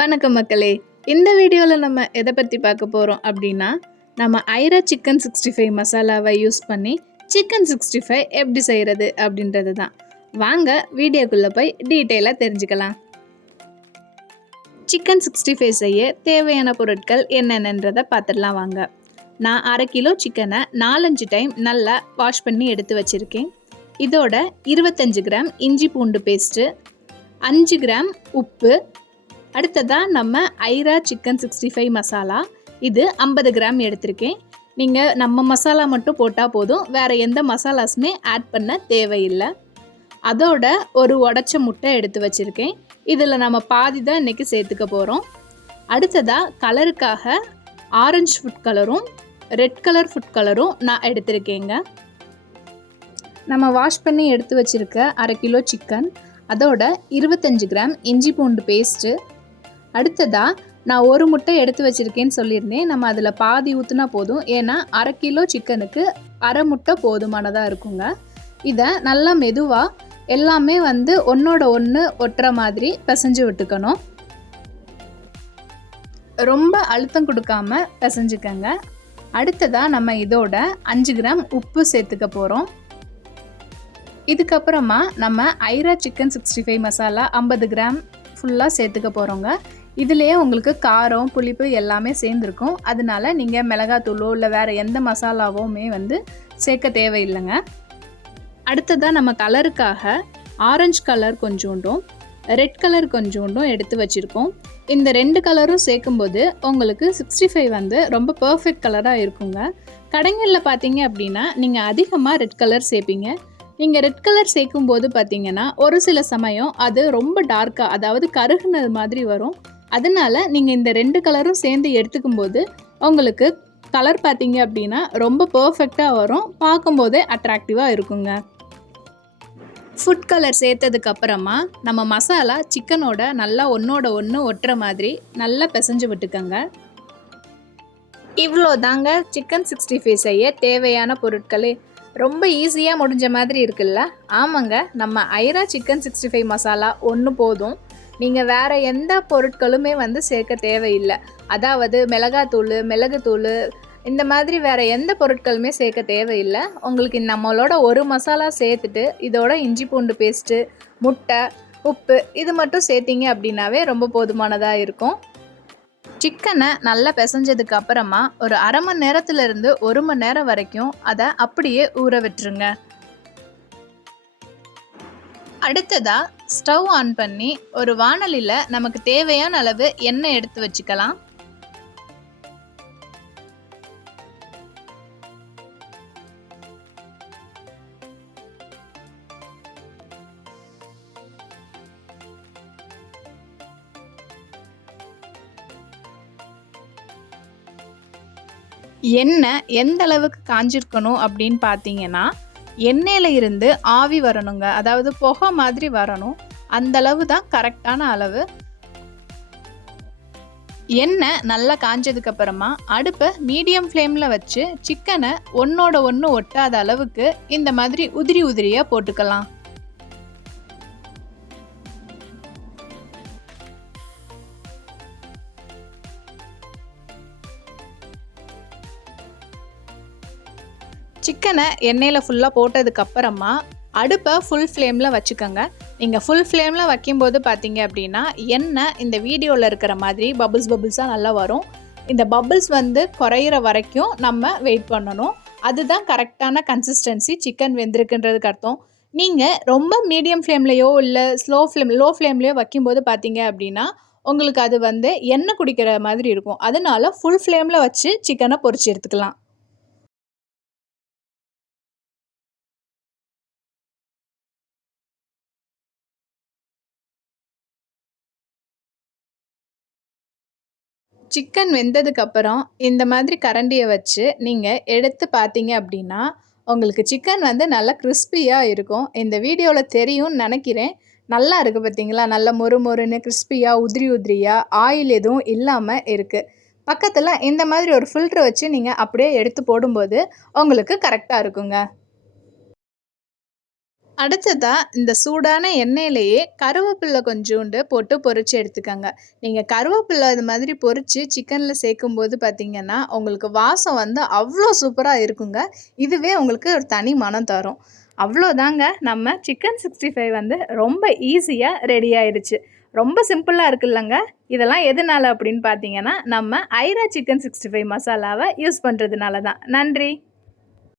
வணக்கம் மக்களே. இந்த வீடியோவில் நம்ம எதை பற்றி பார்க்க போகிறோம் அப்படின்னா, நம்ம ஐரா சிக்கன் 65 மசாலாவை யூஸ் பண்ணி சிக்கன் 65 எப்படி செய்கிறது அப்படின்றது தான். வாங்க வீடியோக்குள்ளே போய் டீட்டெயிலாக தெரிஞ்சுக்கலாம். சிக்கன் 65 செய்ய தேவையான பொருட்கள் என்னென்னன்றதை பார்த்துடலாம் வாங்க. நான் 1/2 கிலோ சிக்கனை 4-5 டைம் நல்லா வாஷ் பண்ணி எடுத்து வச்சுருக்கேன். இதோட 25 கிராம் இஞ்சி பூண்டு பேஸ்ட்டு, 5 கிராம் உப்பு, அடுத்ததாக நம்ம ஐரா சிக்கன் 65 மசாலா, இது 50 கிராம் எடுத்திருக்கேன். நீங்கள் நம்ம மசாலா மட்டும் போட்டால் போதும், வேறு எந்த மசாலாஸுமே ஆட் பண்ண தேவையில்லை. அதோட ஒரு உடச்ச முட்டை எடுத்து வச்சுருக்கேன். இதில் நம்ம பாதி தான் இன்றைக்கி சேர்த்துக்க போகிறோம். அடுத்ததாக கலருக்காக ஆரஞ்சு ஃபுட் கலரும் ரெட் கலர் ஃபுட் கலரும் நான் எடுத்திருக்கேங்க. நம்ம வாஷ் பண்ணி எடுத்து வச்சுருக்க 1/2 கிலோ சிக்கன், அதோட 25 கிராம் இஞ்சி பூண்டு பேஸ்ட்டு, அடுத்ததாக நான் ஒரு முட்டை எடுத்து வச்சுருக்கேன்னு சொல்லியிருந்தேன். நம்ம அதில் பாதி ஊற்றினா போதும், ஏன்னா 1/2 கிலோ சிக்கனுக்கு 1/2 முட்டை போதுமானதாக இருக்குங்க. இதை நல்லா மெதுவாக எல்லாமே ஒன்றோட ஒன்று ஒட்டுற மாதிரி பிசைஞ்சு விட்டுக்கணும். ரொம்ப அழுத்தம் கொடுக்காம பிசைஞ்சுக்கங்க. அடுத்ததாக நம்ம இதோட 5 கிராம் உப்பு சேர்த்துக்க போகிறோம். இதுக்கப்புறமா நம்ம ஐரா சிக்கன் 65 மசாலா 50 கிராம் ஃபுல்லாக சேர்த்துக்க போகிறோங்க. இதுலேயே உங்களுக்கு காரம் புளிப்பு எல்லாமே சேர்ந்துருக்கும். அதனால நீங்கள் மிளகாத்தூளோ இல்லை வேறு எந்த மசாலாவோமே சேர்க்க தேவையில்லைங்க. அடுத்ததாக நம்ம கலருக்காக ஆரஞ்சு கலர் கொஞ்சோண்டும் ரெட் கலர் கொஞ்சோண்டும் எடுத்து வச்சுருக்கோம். இந்த 2 கலரும் சேர்க்கும்போது உங்களுக்கு 65 ரொம்ப பர்ஃபெக்ட் கலராக இருக்குங்க. கடைகளில் பார்த்தீங்க அப்படின்னா நீங்கள் அதிகமாக ரெட் கலர் சேர்ப்பீங்க. நீங்கள் ரெட் கலர் சேர்க்கும்போது பார்த்தீங்கன்னா ஒரு சில சமயம் அது ரொம்ப டார்க்காக, அதாவது கருகுனது மாதிரி வரும். அதனால் நீங்கள் இந்த 2 கலரும் சேர்ந்து எடுத்துக்கும்போது உங்களுக்கு கலர் பார்த்தீங்க அப்படின்னா ரொம்ப பர்ஃபெக்டாக வரும், பார்க்கும்போதே அட்ராக்டிவாக இருக்குங்க. ஃபுட் கலர் சேர்த்ததுக்கப்புறமா நம்ம மசாலா சிக்கனோட நல்லா ஒன்றோட ஒன்று ஒட்டுற மாதிரி நல்லா பிசைஞ்சு விட்டுக்கோங்க. இவ்வளோ தாங்க சிக்கன் 65 செய்ய தேவையான பொருட்களே. ரொம்ப ஈஸியாக முடிஞ்ச மாதிரி இருக்குல்ல? ஆமாங்க, நம்ம ஐரா சிக்கன் 65 மசாலா ஒன்று போதும். நீங்கள் வேறு எந்த பொருட்களுமே சேர்க்க தேவையில்லை. அதாவது மிளகாத்தூள், மிளகுத்தூள், இந்த மாதிரி வேறு எந்த பொருட்களுமே சேர்க்க தேவையில்லை. உங்களுக்கு நம்மளோட ஒரு மசாலா சேர்த்துட்டு இதோட இஞ்சி பூண்டு பேஸ்ட்டு, முட்டை, உப்பு இது மட்டும் சேர்த்திங்க அப்படின்னாவே ரொம்ப போதுமானதாக இருக்கும். சிக்கனை நல்லா பிசைஞ்சதுக்கு அப்புறமா ஒரு 1/2 மணி நேரத்துலேருந்து 1 மணி நேரம் வரைக்கும் அதை அப்படியே ஊற விட்டுருங்க. அடுத்ததாக ஸ்டவ் ஆன் பண்ணி ஒரு வாணலியில் நமக்கு தேவையான அளவு எண்ணெய் எடுத்து வச்சுக்கலாம். எண்ணெய் எந்த அளவுக்கு காஞ்சிருக்கணும் அப்படின்னு பார்த்தீங்கன்னா, எண்ணெயில் இருந்து ஆவி வரணுங்க, அதாவது புகை மாதிரி வரணும். அந்த அளவு தான் கரெக்டான அளவு. எண்ணெய் நல்லா காஞ்சதுக்கப்புறமா அடுப்பை மீடியம் ஃப்ளேமில் வச்சு சிக்கனை ஒன்றோட ஒன்று ஒட்டாத அளவுக்கு இந்த மாதிரி உதிரி உதிரியாக போட்டுக்கலாம். சிக்கனை எண்ணெயில் ஃபுல்லாக போட்டதுக்கப்புறமா அடுப்பை ஃபுல் ஃப்ளேமில் வச்சுக்கோங்க. நீங்கள் ஃபுல் ஃப்ளேமில் வைக்கும்போது பார்த்தீங்க அப்படின்னா எண்ணெய் இந்த வீடியோவில் இருக்கிற மாதிரி பபுள்ஸாக நல்லா வரும். இந்த பபுள்ஸ் குறையிற வரைக்கும் நம்ம வெயிட் பண்ணணும். அதுதான் கரெக்டான கன்சிஸ்டன்சி சிக்கன் வெந்திருக்குன்றதுக்கு அர்த்தம். நீங்கள் ரொம்ப மீடியம் ஃப்ளேம்லேயோ இல்லை லோ ஃப்ளேம்லேயோ வைக்கும்போது பார்த்தீங்க அப்படின்னா உங்களுக்கு அது எண்ணெய் குடிக்கிற மாதிரி இருக்கும். அதனால ஃபுல் ஃப்ளேமில் வச்சு சிக்கனை பொரிச்சு எடுத்துக்கலாம். சிக்கன் வெந்ததுக்கப்புறம் இந்த மாதிரி கரண்டியை வச்சு நீங்கள் எடுத்து பார்த்தீங்க அப்படின்னா உங்களுக்கு சிக்கன் நல்லா கிறிஸ்பியாக இருக்கும். இந்த வீடியோவில் தெரியும்னு நினைக்கிறேன். நல்லா இருக்குது பார்த்தீங்களா? நல்லா மொறு மொறுன்னு கிறிஸ்பியாக உதிரி உதிரியாக ஆயில் எதுவும் இல்லாமல் இருக்குது. பக்கத்தில் இந்த மாதிரி ஒரு ஃபில்ட்ரு வச்சு நீங்கள் அப்படியே எடுத்து போடும்போது உங்களுக்கு கரெக்டாக இருக்குங்க. அடுத்ததா இந்த சூடான எண்ணெயிலேயே கருவேப்பிலை கொஞ்சோண்டு போட்டு பொரிச்சு எடுத்துக்கங்க. நீங்கள் கருவேப்பிலை இது மாதிரி பொரிச்சு சிக்கனில் சேர்க்கும்போது பார்த்தீங்கன்னா உங்களுக்கு வாசம் வந்து அவ்வளோ சூப்பராக இருக்குங்க. இதுவே உங்களுக்கு ஒரு தனி மனம் தரும். அவ்வளோதாங்க, நம்ம சிக்கன் 65 வந்து ரொம்ப ஈஸியாக ரெடி ஆயிடுச்சு. ரொம்ப சிம்பிளாக இருக்குல்லங்க. இதெல்லாம் எதனால அப்படின்னு பார்த்தீங்கன்னா நம்ம ஐரா சிக்கன் 65 மசாலாவை யூஸ் பண்ணுறதுனால தான். நன்றி.